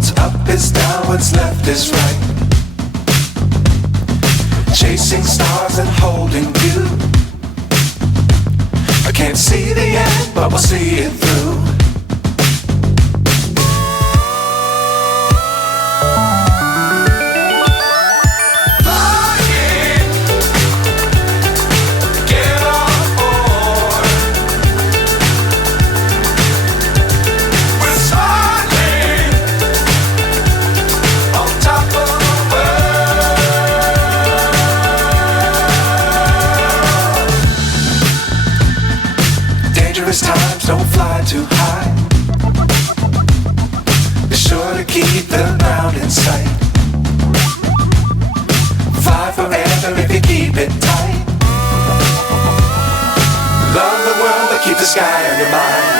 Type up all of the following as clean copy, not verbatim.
What's up is down, what's left is right. Chasing stars and holding you. I can't see the end, but we'll see it through. Times don't fly too high. Be sure to keep the ground in sight. Fly forever if you keep it tight. Love the world but keep the sky on your mind.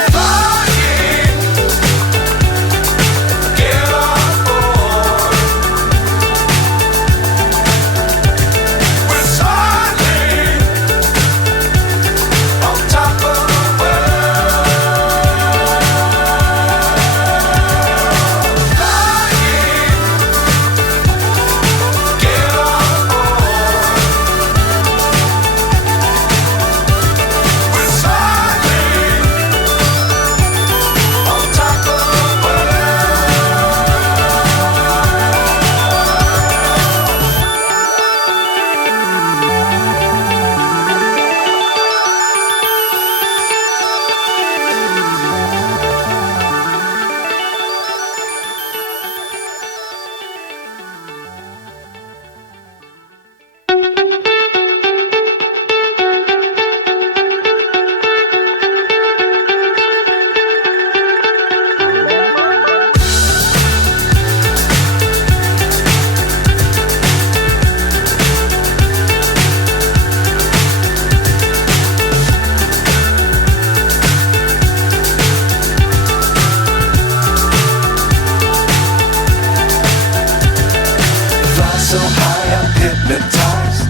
So high I'm hypnotized.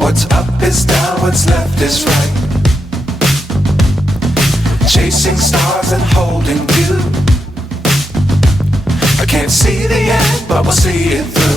What's up is down, what's left is right. Chasing stars and holding you. I can't see the end, but we'll see it through.